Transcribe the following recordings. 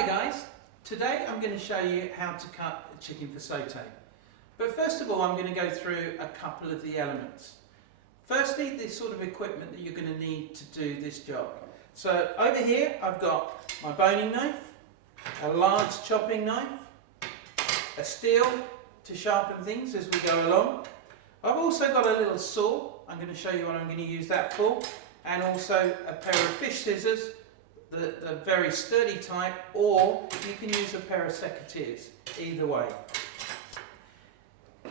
Hi guys, today I'm going to show you how to cut a chicken for sauté. But first of all I'm going to go through a couple of the elements. Firstly, the sort of equipment that you're going to need to do this job. So over here I've got my boning knife, a large chopping knife, a steel to sharpen things as we go along. I've also got a little saw, I'm going to show you what I'm going to use that for, and also a pair of fish scissors, the very sturdy type, or you can use a pair of secateurs, either way.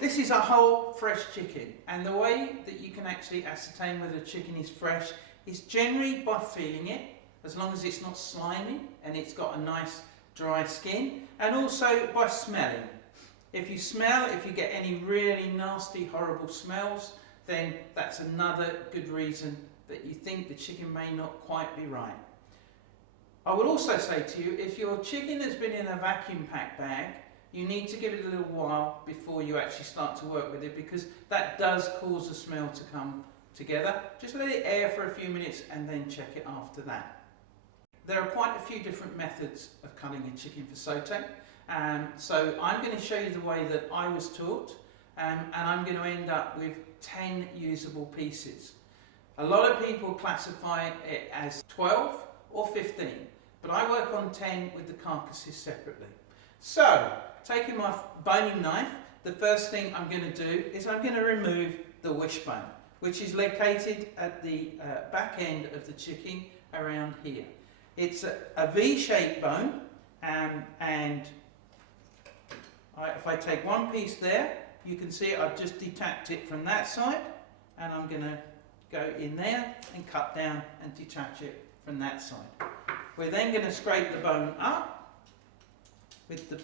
This is a whole fresh chicken, and the way that you can actually ascertain whether a chicken is fresh is generally by feeling it, as long as it's not slimy and it's got a nice dry skin, and also by smelling. If you get any really nasty, horrible smells, then that's another good reason that you think the chicken may not quite be right. I would also say to you, if your chicken has been in a vacuum pack bag, you need to give it a little while before you actually start to work with it, because that does cause the smell to come together. Just let it air for a few minutes and then check it after that. There are quite a few different methods of cutting a chicken for sauté. So I'm going to show you the way that I was taught, and I'm going to end up with 10 usable pieces. A lot of people classify it as 12 or 15, but I work on 10 with the carcasses separately. So, taking my boning knife, the first thing I'm going to do is I'm going to remove the wishbone, which is located at the back end of the chicken around here. It's a V-shaped bone, and if I take one piece there, you can see I've just detached it from that side, and I'm going to go in there and cut down and detach it from that side. We're then going to scrape the bone up with the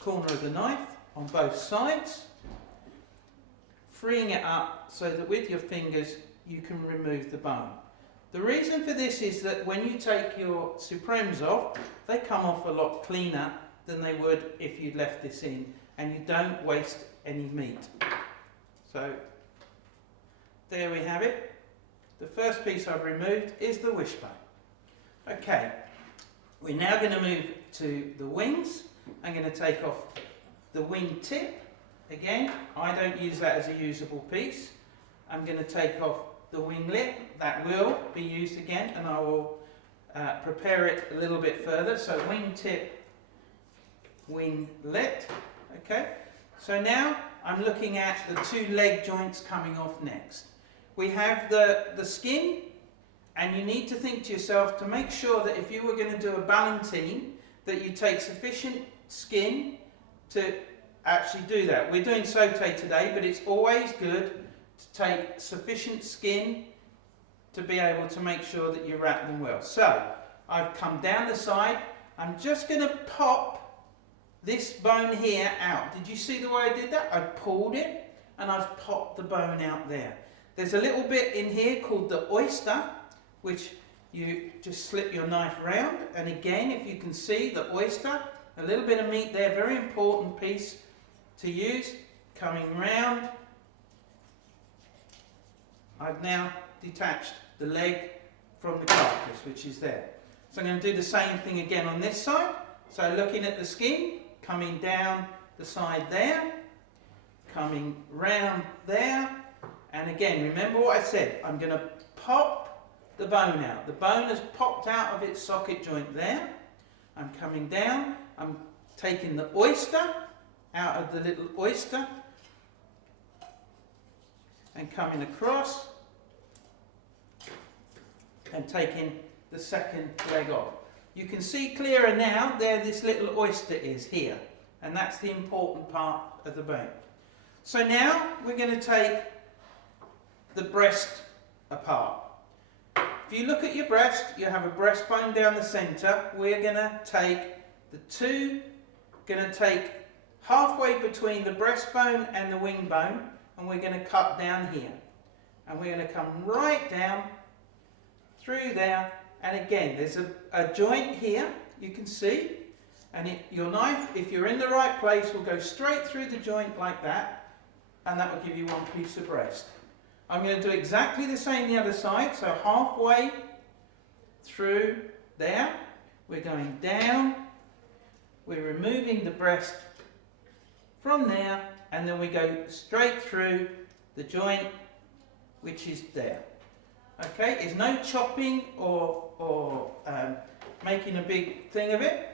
corner of the knife on both sides, freeing it up so that with your fingers you can remove the bone. The reason for this is that when you take your supremes off, they come off a lot cleaner than they would if you'd left this in, and you don't waste any meat. So there we have it. The first piece I've removed is the wishbone. Okay, we're now going to move to the wings. I'm going to take off the wing tip. Again, I don't use that as a usable piece. I'm going to take off the winglet. That will be used again, and I will prepare it a little bit further. So wing tip, winglet. Okay, so now I'm looking at the two leg joints coming off next. We have the skin, and you need to think to yourself to make sure that if you were going to do a ballantine, that you take sufficient skin to actually do that. We're doing sauté today, but it's always good to take sufficient skin to be able to make sure that you wrap them well. So I've come down the side. I'm just going to pop this bone here out. Did you see the way I did that? I pulled it and I've popped the bone out there. There's a little bit in here called the oyster, which you just slip your knife round, and again, if you can see the oyster, a little bit of meat there, very important piece to use, coming round. I've now detached the leg from the carcass, which is there. So I'm going to do the same thing again on this side. So looking at the skin, coming down the side there, coming round there, and again, remember what I said, I'm going to pop the bone out. The bone has popped out of its socket joint there. I'm coming down, I'm taking the oyster out of the little oyster and coming across and taking the second leg off. You can see clearer now, there this little oyster is here, and that's the important part of the bone. So now we're going to take the breast apart. If you look at your breast, you have a breastbone down the centre. We're going to take halfway between the breastbone and the wing bone, and we're going to cut down here. And we're going to come right down through there, and again, there's a joint here, you can see, and your knife, if you're in the right place, will go straight through the joint like that, and that will give you one piece of breast. I'm going to do exactly the same the other side, so halfway through there, we're going down we're removing the breast from there, and then we go straight through the joint which is there. Okay, there's no chopping or making a big thing of it.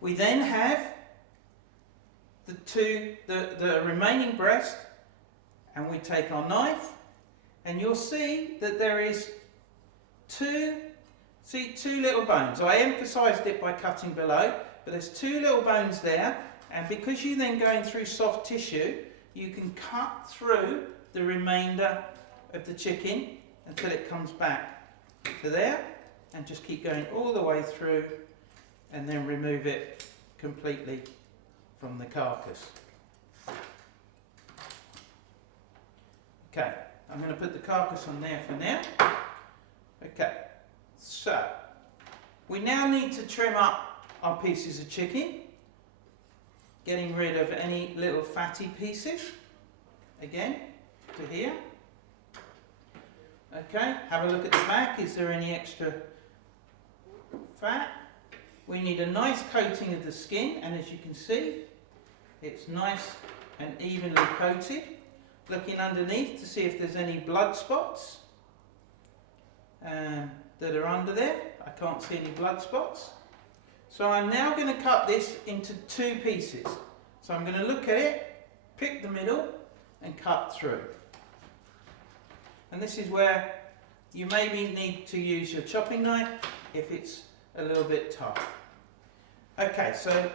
We then have the remaining breast, and we take our knife, and you'll see that there is two little bones. I emphasised it by cutting below, but there's two little bones there, and because you're then going through soft tissue, you can cut through the remainder of the chicken until it comes back to there, and just keep going all the way through, and then remove it completely from the carcass. Okay, I'm going to put the carcass on there for now. Okay, so we now need to trim up our pieces of chicken, getting rid of any little fatty pieces, again, to here. Okay, have a look at the back. Is there any extra fat? We need a nice coating of the skin, and as you can see, it's nice and evenly coated. Looking underneath to see if there's any blood spots that are under there. I can't see any blood spots. So I'm now going to cut this into two pieces. So I'm going to look at it, pick the middle, and cut through. And this is where you maybe need to use your chopping knife if it's a little bit tough. Okay, so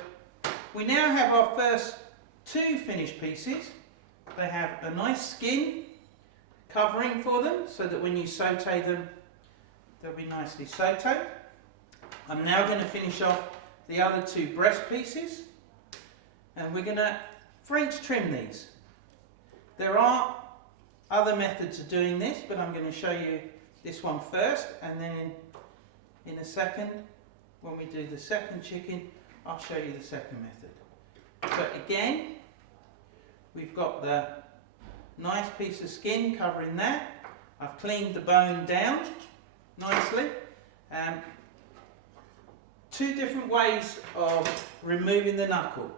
we now have our first two finished pieces. They have a nice skin covering for them so that when you saute them, they'll be nicely sauteed. I'm now going to finish off the other two breast pieces, and we're going to French trim these. There are other methods of doing this, but I'm going to show you this one first, and then in a second, when we do the second chicken, I'll show you the second method. But again, we've got the nice piece of skin covering that. I've cleaned the bone down nicely. Two different ways of removing the knuckle.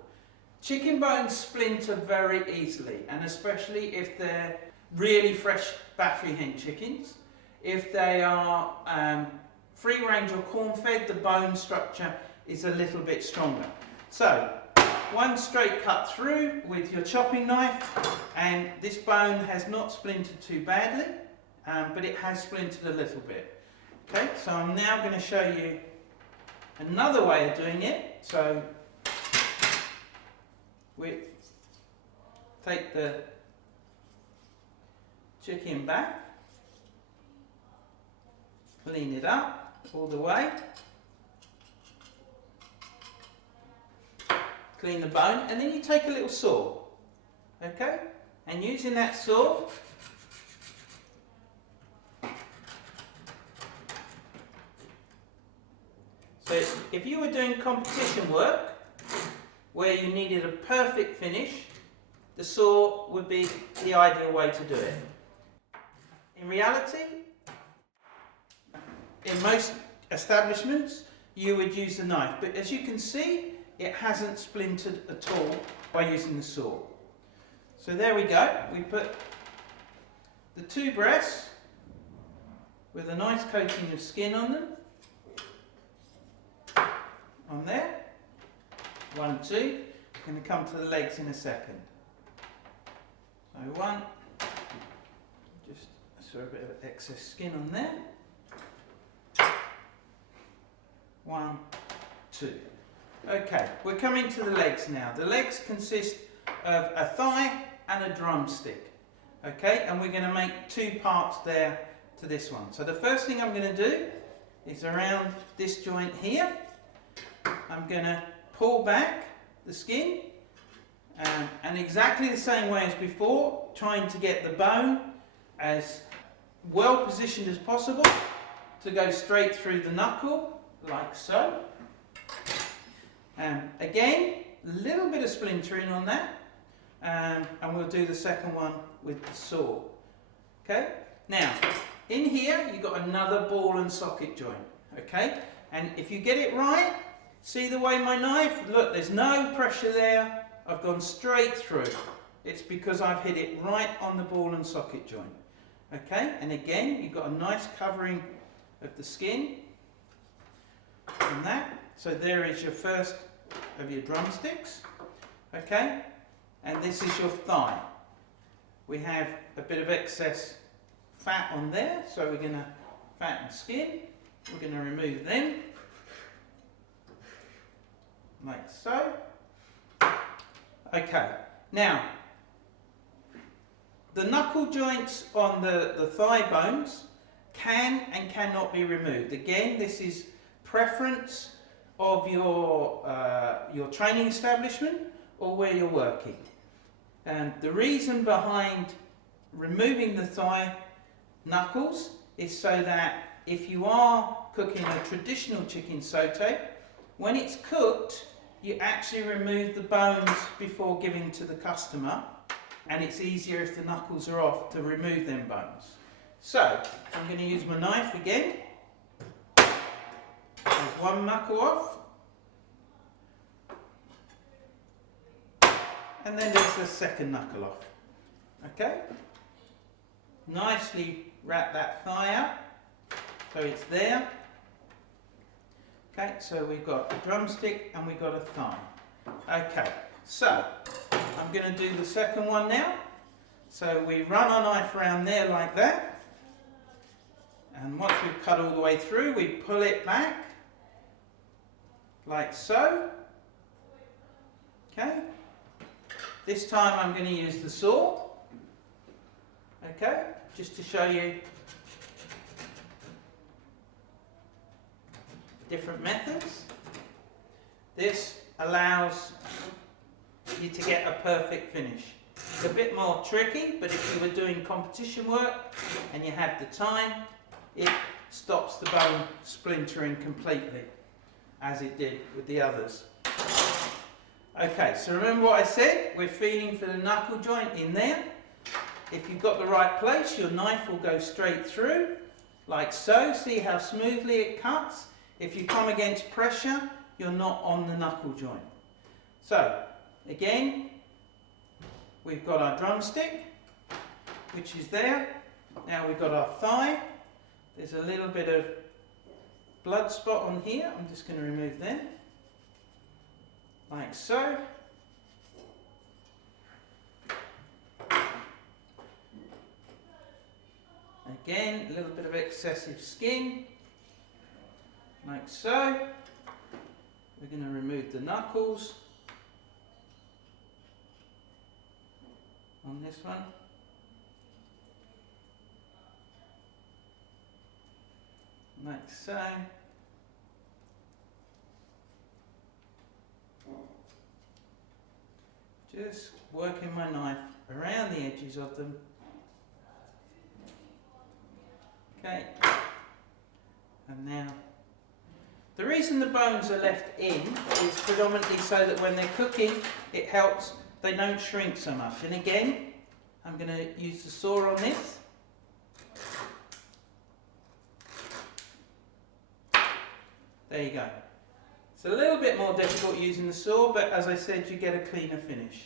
Chicken bones splinter very easily, and especially if they're really fresh battery hen chickens. If they are free range or corn fed, the bone structure is a little bit stronger. So one straight cut through with your chopping knife, and this bone has not splintered too badly, but it has splintered a little bit. Okay, so I'm now going to show you another way of doing it. So we take the chicken back, clean it up all the way, clean the bone, and then you take a little saw, okay, and using that saw, so if you were doing competition work where you needed a perfect finish, the saw would be the ideal way to do it. In reality, in most establishments, you would use the knife, but as you can see, it hasn't splintered at all by using the saw. So there we go. We put the two breasts with a nice coating of skin on them. On there. 1, 2. I'm going to come to the legs in a second. So one. Just saw a bit of excess skin on there. 1, 2. Okay, we're coming to the legs now. The legs consist of a thigh and a drumstick. Okay, and we're going to make two parts there to this one. So the first thing I'm going to do is around this joint here. I'm going to pull back the skin, and exactly the same way as before, trying to get the bone as well positioned as possible to go straight through the knuckle, like so. Again, a little bit of splintering on that, and we'll do the second one with the saw. Okay, now in here you've got another ball and socket joint. Okay, and if you get it right, See the way my knife, look, there's no pressure there. I've gone straight through. It's because I've hit it right on the ball and socket joint. Okay, and again, you've got a nice covering of the skin and that. So there is your first of your drumsticks. Okay, and this is your thigh. We have a bit of excess fat on there, so we're going to fatten skin. We're going to remove them, like so. Okay, now the knuckle joints on the thigh bones can and cannot be removed. Again, this is preference of your training establishment or where you're working. And the reason behind removing the thigh knuckles is so that if you are cooking a traditional chicken sauté, when it's cooked, you actually remove the bones before giving to the customer, and it's easier if the knuckles are off to remove them bones. So, I'm going to use my knife again. There's one knuckle off. And then there's the second knuckle off. Okay? Nicely wrap that thigh up so it's there. Okay, so we've got a drumstick and we've got a thigh. Okay, so I'm going to do the second one now. So we run our knife around there like that. And once we've cut all the way through, we pull it back like so. Okay. This time I'm going to use the saw. Okay, just to show you different methods. This allows you to get a perfect finish. It's a bit more tricky, but if you were doing competition work and you had the time, it stops the bone splintering completely, as it did with the others. Okay, so remember what I said, we're feeling for the knuckle joint in there. If you've got the right place, your knife will go straight through, like so. See how smoothly it cuts? If you come against pressure, you're not on the knuckle joint. So, again, we've got our drumstick, which is there. Now we've got our thigh. There's a little bit of blood spot on here. I'm just going to remove them, like so. Again, a little bit of excessive skin, like so. We're going to remove the knuckles on this one. Like so. Just working my knife around the edges of them. Okay. And now, the reason the bones are left in is predominantly so that when they're cooking, it helps they don't shrink so much. And again, I'm going to use the saw on this. There you go. It's a little bit more difficult using the saw, but as I said, you get a cleaner finish.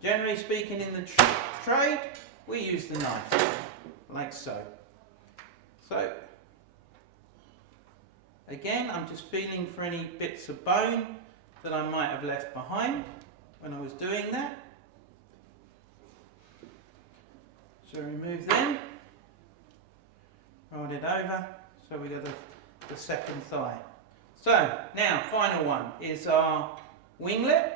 Generally speaking, in the trade, we use the knife, like so. So, again, I'm just feeling for any bits of bone that I might have left behind when I was doing that. So remove them, roll it over, so we got the second thigh. So, now, final one is our winglet.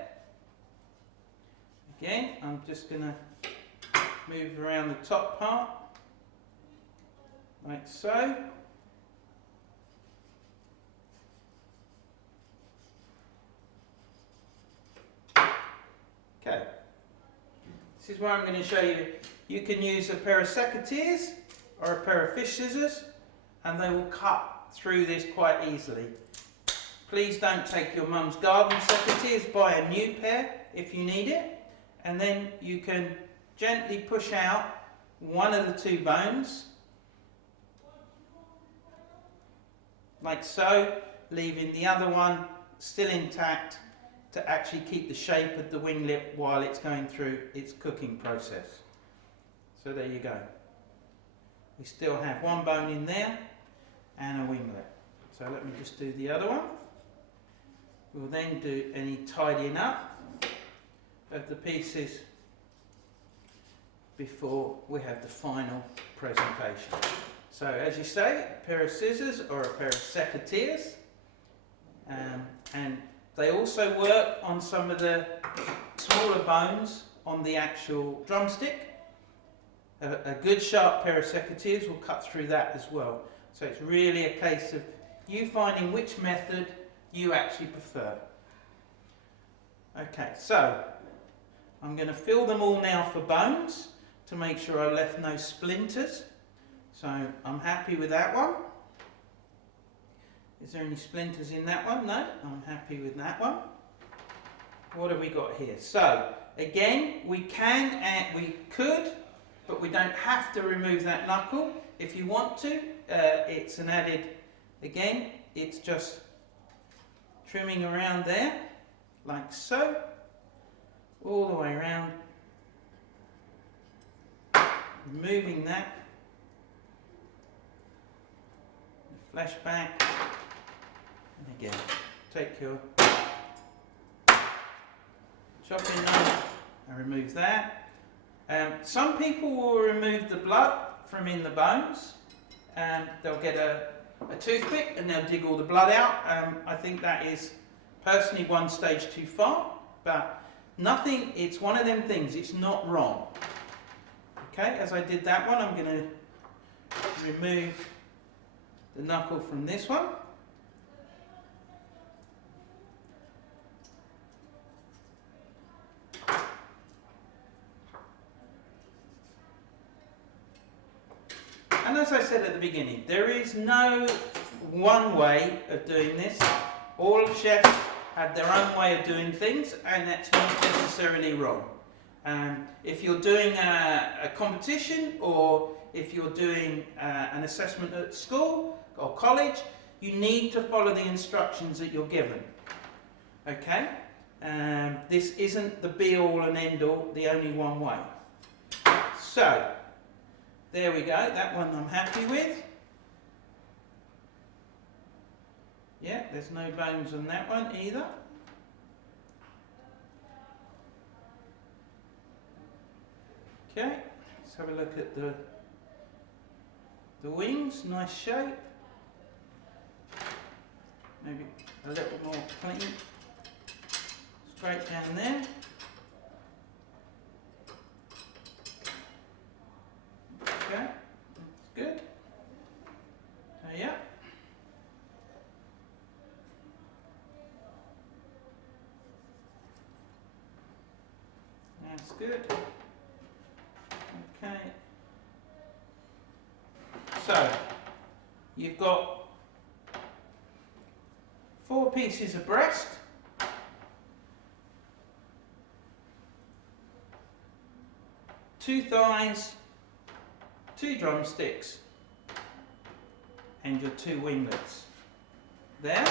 Again, I'm just going to move around the top part, like so. Okay, this is where I'm going to show you. You can use a pair of secateurs or a pair of fish scissors, and they will cut through this quite easily. Please don't take your mum's garden secateurs, buy a new pair if you need it, and then you can gently push out one of the two bones, like so. leaving the other one still intact to actually keep the shape of the winglet while it's going through its cooking process. So there you go. We still have one bone in there and a winglet. So let me just do the other one. We'll then do any tidying up of the pieces before we have the final presentation. So as you say, a pair of scissors or a pair of secateurs, and they also work on some of the smaller bones on the actual drumstick. A good sharp pair of secateurs will cut through that as well. So it's really a case of you finding which method you actually prefer. Okay, so I'm going to fill them all now for bones to make sure I left no splinters. So I'm happy with that one. Is there any splinters in that one? No, I'm happy with that one. What have we got here? So again, we could, but we don't have to remove that knuckle. If you want to, it's an added, again, it's just trimming around there, like so, all the way around, removing that, the flesh back, and again, take your chopping knife and remove that. Some people will remove the blood from in the bones. They'll get a toothpick and they'll dig all the blood out. I think that is personally one stage too far, but nothing, it's one of them things, it's not wrong. Okay, as I did that one, I'm going to remove the knuckle from this one. And as I said at the beginning, there is no one way of doing this. All chefs have their own way of doing things, and that's not necessarily wrong. If you're doing a competition, or if you're doing an assessment at school or college, you need to follow the instructions that you're given. Okay? This isn't the be-all and end-all, the only one way. So, there we go, that one I'm happy with. Yeah, there's no bones on that one either. Okay, let's have a look at the wings, nice shape. Maybe a little more clean. Straight down there. Okay, that's good. So yeah. That's good. Okay. So, you've got 4 pieces of breast. 2 thighs, 2 drumsticks, and your 2 winglets. There.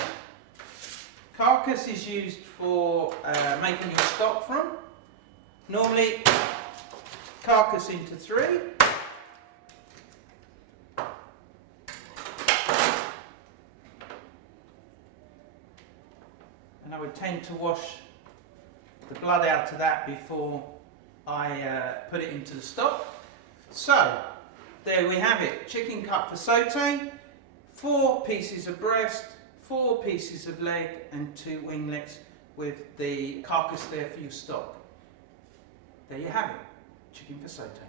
Carcass is used for making your stock from. Normally, carcass into 3. And I would tend to wash the blood out of that before I put it into the stock. So, there we have it. Chicken cut for sauté, 4 pieces of breast, 4 pieces of leg, and 2 winglets with the carcass there for your stock. There you have it, chicken for sauté.